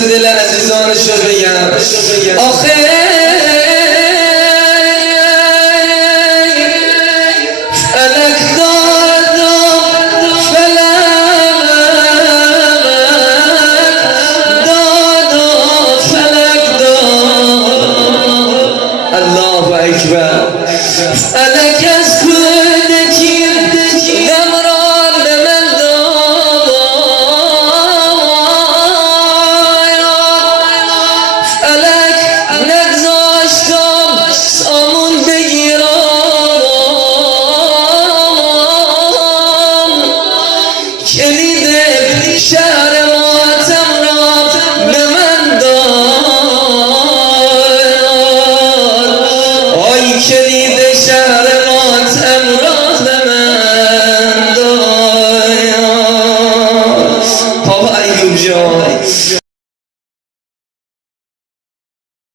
دل عزیزانشو بگم. آخه فلک داد فلک داد الله اکبر. فلک از کودکی دم را به من داد. فلک نگذاشتم سامون بگیرم. کلید شهر ماتم را به من داد. آی کلید شهر ماتم را به من داد. بابا ایوب جان